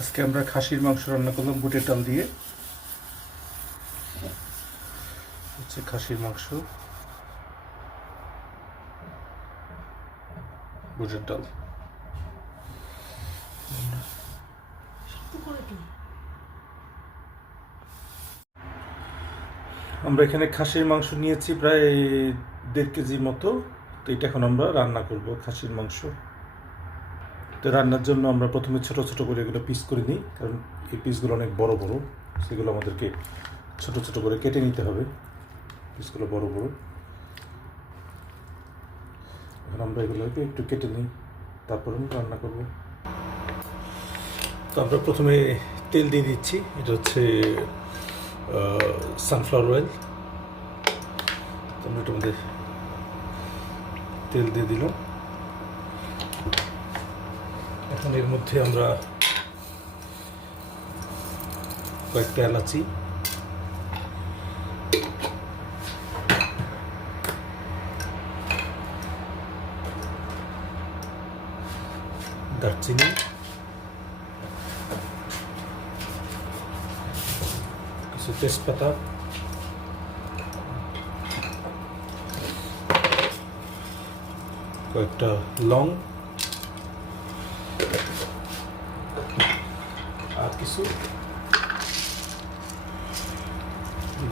আজকে আমরা খাসির মাংস রান্না করলাম বুটের ডাল দিয়ে। হচ্ছে খাসির মাংস। বুটের ডাল। আমরা এখানে খাসির মাংস নিয়েছি প্রায় দেড় কেজির মতো। তো এটা এখন আমরা রান্না করব খাসির মাংস। তো রান্নার জন্য আমরা প্রথমে ছোট ছোট করে এগুলো পিস করে নিই, কারণ এই পিসগুলো অনেক বড় বড়, সেগুলো আমাদেরকে ছোট ছোট করে কেটে নিতে হবে। পিসগুলো বড় বড়। এখন আমরা এগুলোকে একটু কেটে নিই, তারপরে আমি রান্না করব। তো আমরা প্রথমে তেল দিয়ে দিচ্ছি, এটা হচ্ছে সানফ্লাওয়ার অয়েল তো আমরা এটার মধ্যে তেল দিয়ে দিলাম। এখন এর মধ্যে আমরা কয়েকটা এলাচি। দারচিনি। কিছু তেজপাতা। কয়েকটা লং। আর কিছু?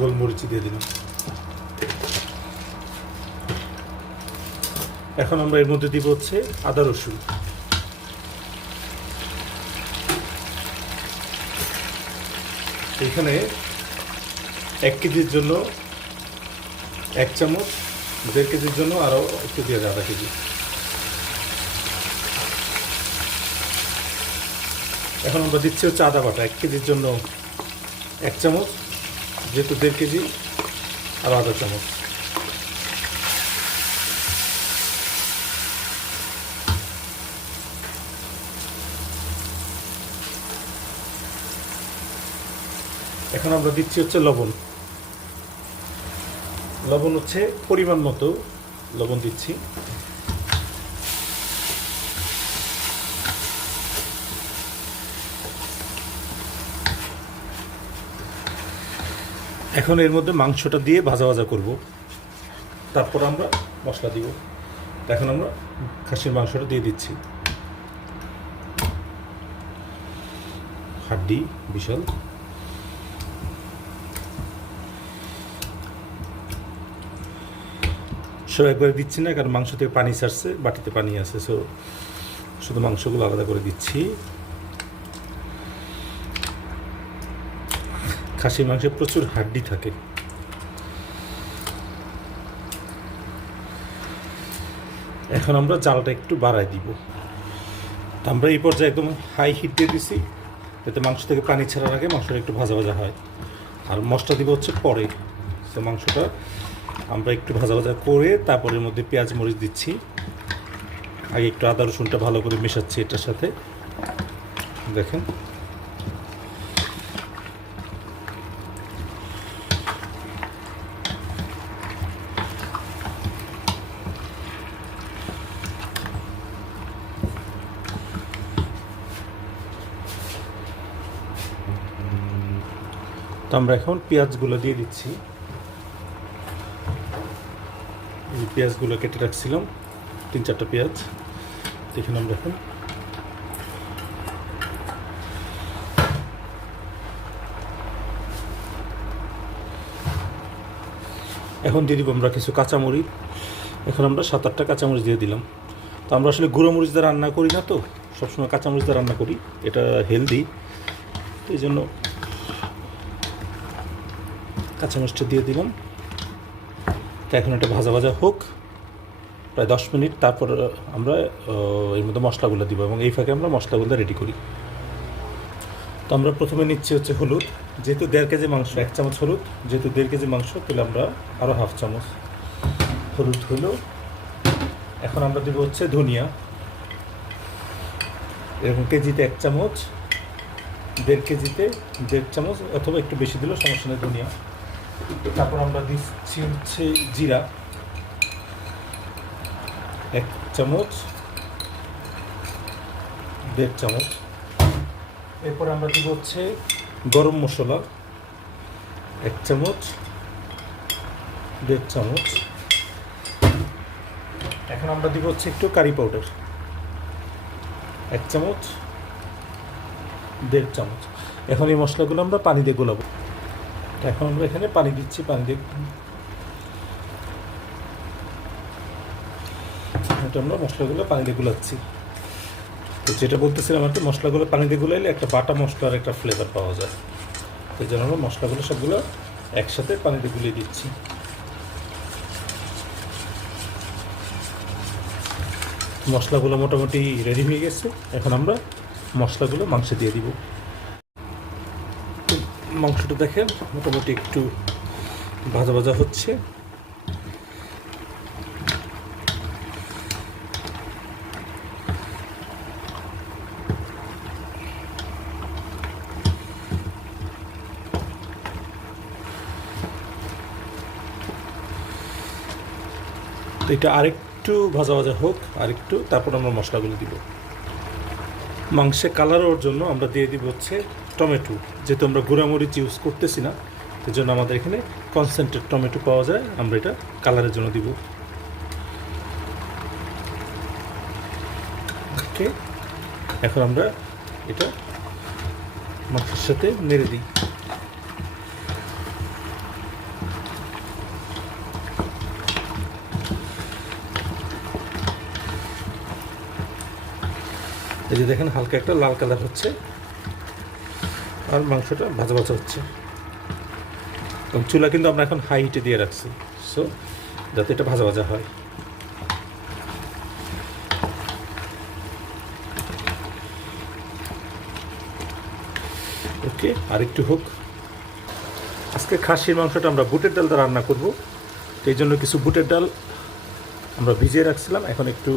গোলমরিচ দিয়ে দিলাম। এখন আমরা এর মধ্যে দিব হচ্ছে আদা রসুন। এখানে এক কেজির জন্য এক চামচ, দেড় কেজির জন্য আরও একটু দিয়ে আধা কেজি। এখন আমরা দিচ্ছি হচ্ছে আদা বাটা, এক কেজির জন্য এক চামচ, যেহেতু দেড় কেজি, আর আধা চামচ। এখন আমরা দিচ্ছি হচ্ছে লবণ। লবণ হচ্ছে পরিমাণ মতো লবণ দিচ্ছি। এখন এর মধ্যে মাংসটা দিয়ে ভাজা ভাজা করব। তারপর আমরা মশলা দিব। এখন আমরা খাসির মাংসটা দিয়ে দিচ্ছি। হাড্ডি, বিশাল। সব একবারে দিচ্ছি না, কারণ মাংস থেকে পানি ছাড়ছে, বাটিতে পানি আছে সো শুধু মাংসগুলো আলাদা করে দিচ্ছি। খাসির মাংসে প্রচুর হাড্ডি থাকে। এখন আমরা জালটা একটু বাড়াই দিব। আমরা এই পর্যায়ে একদম হাই হিট দিয়ে দিছি, যাতে মাংস থেকে পানি ছাড়ার আগে মাংসটা একটু ভাজা ভাজা হয়। আর মশলা দিব হচ্ছে পরে। তো মাংসটা আমরা একটু ভাজা ভাজা করে তারপরের মধ্যে পেঁয়াজ মরিচ দিচ্ছি। আগে একটু আদা রসুনটা ভালো করে মেশাচ্ছি এটার সাথে। দেখেন। আমরা এখন পেঁয়াজগুলো দিয়ে দিচ্ছি। পেঁয়াজগুলো কেটে রাখছিলাম, তিন চারটা পেঁয়াজ। দেখুন আমরা এখন এখন দিয়ে দিব আমরা কিছু কাঁচামরিচ। এখন আমরা সাত আটটা কাঁচামরিচ দিয়ে দিলাম। তো আমরা আসলে গুঁড়ো মরিচ দিয়ে রান্না করি না তো, সবসময় কাঁচামরিচ দিয়ে রান্না করি। এটা হেলদি এই জন্য কাঁচামরিচটা দিয়ে দিলাম। তো এখন এটা ভাজা ভাজা হোক। প্রায় দশ মিনিট, তারপর আমরা এর মধ্যে মশলাগুলো দিব এবং এই ফাঁকে আমরা মশলাগুলো রেডি করি। তো আমরা প্রথমে নিচ্ছি হচ্ছে হলুদ। যেহেতু দেড় কেজি মাংস, এক চামচ হলুদ। যেহেতু দেড় কেজি মাংস, তাহলে আমরা আরও হাফ চামচ হলুদ হলো এখন আমরা দেবো হচ্ছে ধনিয়া। এরকম কেজিতে এক চামচ, দেড় কেজিতে দেড় চামচ, অথবা একটু বেশি দিলেও সমস্যা নেই ধনিয়া। তারপর আমরা দিচ্ছি হচ্ছে জিরা। এক চামচ, দেড় চামচ। এরপর আমরা দিব হচ্ছে গরম মশলা, এক চামচ, দেড় চামচ। এখন আমরা দিব হচ্ছে একটু কারি পাউডার। এক চামচ, দেড় চামচ। এখন এই মশলাগুলো আমরা পানি দিয়ে গোলাবো। এখন আমরা এখানে পানি দিচ্ছি, পানি দিয়ে আমরা মশলাগুলো পানি দিয়ে গুলাচ্ছি। তো যেটা বলতেছিলাম আর কি, মশলাগুলো পানি দিয়ে গুলাইলে একটা বাটা মশলার একটা ফ্লেভার পাওয়া যায়। এই জন্য আমরা মশলাগুলো সবগুলো একসাথে পানি দিয়ে গুলিয়ে দিচ্ছি। মশলাগুলো মোটামুটি রেডি হয়ে গেছে, এখন আমরা মশলাগুলো মাংসে দিয়ে দিব। মাংসটা দেখেন, মোটামুটি একটু ভাজা ভাজা হচ্ছে। এটা আরেকটু ভাজা ভাজা হোক, আরেকটু, তারপর আমরা মশলাগুলো দিব। মাংসে কালার ওর জন্য আমরা দিয়ে দিব হচ্ছে টমেটো, যেহেতু আমরা গুঁড়ামরিচ ইউজ করতেছি না এই জন্য আমাদের এখানে কনসেন্ট্রেট টমেটো পাওয়া যায়। আমরা এটা কালারের জন্য দিব। ওকে এখন আমরা এটা মাংসের সাথে নেড়ে দিই। এই যে দেখেন, হালকা একটা লাল কালার হচ্ছে। আর মাংসটা ভাজা ভাজা হচ্ছে। এবং চুলা কিন্তু আমরা এখন হাই হিটে দিয়ে রাখছি। সো যাতে এটা ভাজা ভাজা হয়। ওকে আর একটু হোক। আজকে খাসির মাংসটা আমরা বুটের ডাল দিয়ে রান্না করব। তো এই জন্য কিছু বুটের ডাল আমরা ভিজিয়ে রাখছিলাম। এখন একটু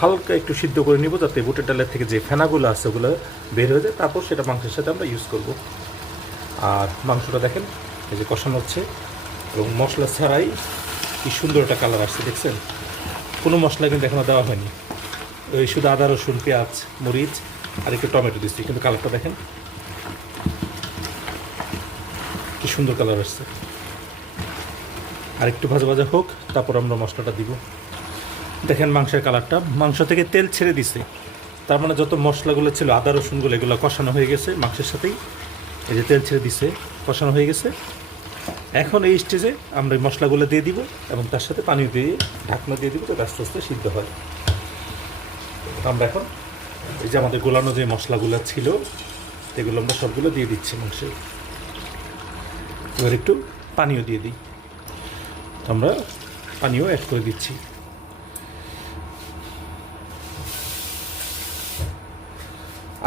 হালকা একটু সিদ্ধ করে নিব যাতে বুটের ডালের থেকে যে ফেনাগুলো আছে ওগুলো বের হয়ে যায়। তারপর সেটা মাংসের সাথে আমরা ইউজ করব। আর মাংসটা দেখেন, এই যে কষানো হচ্ছে এবং মশলা ছাড়াই কি সুন্দর একটা কালার আসছে, দেখছেন? কোনো মশলা কিন্তু এখনও দেওয়া হয়নি। ওই শুধু আদা, রসুন, পেঁয়াজ, মরিচ আর একটু টমেটো দিচ্ছি। কিন্তু কালারটা দেখেন, কি সুন্দর কালার আসছে। আর একটু ভাজা ভাজা হোক, তারপর আমরা মশলাটা দিব। দেখেন মাংসের কালারটা। মাংস থেকে তেল ছেড়ে দিছে। তার মানে যত মশলাগুলো ছিল, আদা, রসুনগুলো এগুলো কষানো হয়ে গেছে মাংসের সাথেই। এই যে তেল ছেড়ে দিছে, কষানো হয়ে গেছে। এখন এই স্টেজে আমরা এই মশলাগুলো দিয়ে দিব এবং তার সাথে পানি দিয়ে ঢাকনা দিয়ে দিব তো আস্তে আস্তে সিদ্ধ হয়। আমরা এখন এই যে আমাদের গোলানো যে মশলাগুলো ছিল, এগুলো আমরা সবগুলো দিয়ে দিচ্ছি মাংসে। এবার একটু পানিও দিয়ে দিই। আমরা পানিও অ্যাড করে দিচ্ছি।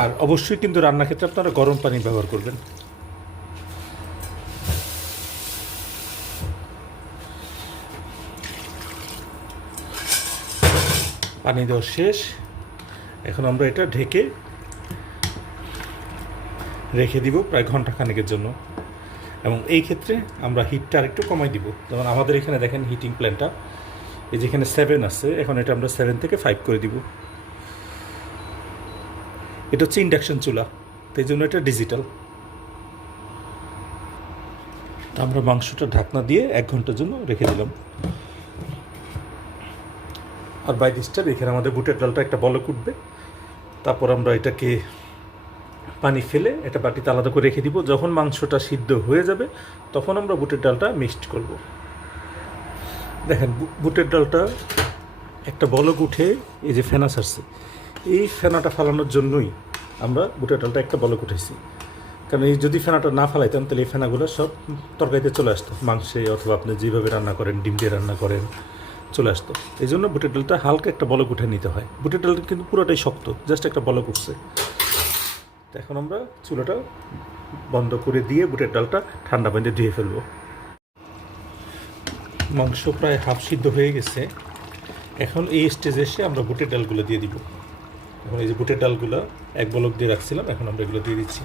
আর অবশ্যই কিন্তু রান্নার ক্ষেত্রে আপনারা গরম পানি ব্যবহার করবেন। পানি দেওয়া শেষ। এখন আমরা এটা ঢেকে রেখে দিব প্রায় ঘণ্টা খানেকের জন্য। এবং এই ক্ষেত্রে আমরা হিটটা আরেকটু কমাই দিব। যেমন আমাদের এখানে দেখেন হিটিং প্ল্যানটা। এই যেখানে সেভেন আছে, এখন এটা আমরা সেভেন থেকে ফাইভ করে দিব। এটা হচ্ছে ইন্ডাকশন চুলা তাই জন্য এটা ডিজিটাল তা আমরা মাংসটা ঢাকনা দিয়ে এক ঘণ্টার জন্য রেখে দিলাম। আর বাই দিসটার এখানে আমাদের বুটের ডালটা একটা বলক উঠবে। তারপর আমরা এটাকে পানি ফেলে এটা বাটিতে আলাদা করে রেখে দিব। যখন মাংসটা সিদ্ধ হয়ে যাবে, তখন আমরা বুটের ডালটা মিক্সড করব। দেখেন বুটের ডালটা একটা বলক উঠে এই যে ফেনা ছাড়ছে এই ফেনাটা ফালানোর জন্যই আমরা বুটের ডালটা একটা বলক উঠেছি কারণ এই যদি ফেনাটা না ফালাইতাম তাহলে এই ফেনাগুলো সব তরকারিতে চলে আসতো। মাংসে অথবা আপনি যেভাবে রান্না করেন, ডিম দিয়ে রান্না করেন, চলে আসতো। এই জন্য বুটের ডালটা হালকা একটা বলক উঠে নিতে হয়। বুটের ডালটা কিন্তু পুরোটাই শক্ত, জাস্ট একটা বলক উঠছে। এখন আমরা চুলাটা বন্ধ করে দিয়ে বুটের ডালটা ঠান্ডা পানিতে ধুয়ে ফেলব। মাংস প্রায় হাফ সিদ্ধ হয়ে গেছে। এখন এই স্টেজে এসে আমরা বুটের ডালগুলো দিয়ে দিব। এখন এই যে বুটের ডালগুলো এক বলক দিয়ে রাখছিলাম এখন আমরা এগুলো দিয়ে দিচ্ছি।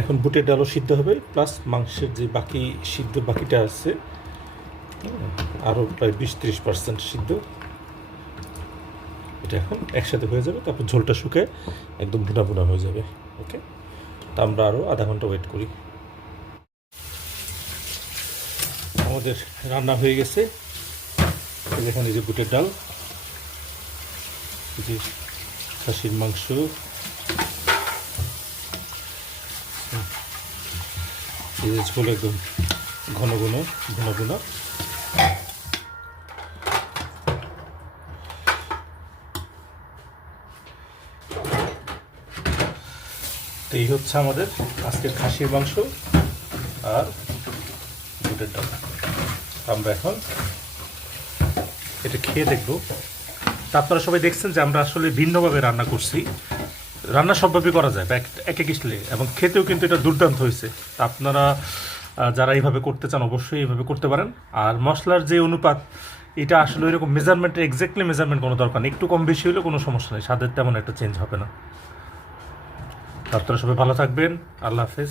এখন বুটের ডালও সিদ্ধ হবে প্লাস মাংসের যে বাকি সিদ্ধ বাকিটা আছে আরও প্রায় বিশ ত্রিশ পার্সেন্ট সিদ্ধ। এটা এখন একসাথে হয়ে যাবে, তারপর ঝোলটা শুকে একদম ভুনা ভুনা হয়ে যাবে ওকে তা আমরা আরও আধা ঘণ্টা ওয়েট করি। আমাদের রান্না হয়ে গেছে। এই যে বুটের ডাল যে খাসির মাংস যে একদম ঘন ঘন ঘন ঘন। তো এই হচ্ছে আমাদের আজকের খাসির মাংস আর বুটের ডাল। আমরা এখন এটা খেয়ে দেখব। তা আপনারা সবাই দেখছেন যে আমরা আসলে ভিন্নভাবে রান্না করছি। রান্না সবভাবে করা যায় এক- এক স্টাইলে। এবং খেতেও কিন্তু এটা দুর্দান্ত হয়েছে। তা আপনারা যারা এইভাবে করতে চান অবশ্যই এইভাবে করতে পারেন। আর মশলার যে অনুপাত, এটা আসলে ওইরকম মেজারমেন্টের এক্স্যাক্টলি মেজারমেন্ট কোনো দরকার নেই। একটু কম বেশি হলেও কোনো সমস্যা নেই। স্বাদের তেমন একটা চেঞ্জ হবে না। আপনারা সবাই ভালো থাকবেন। আল্লাহ হাফেজ।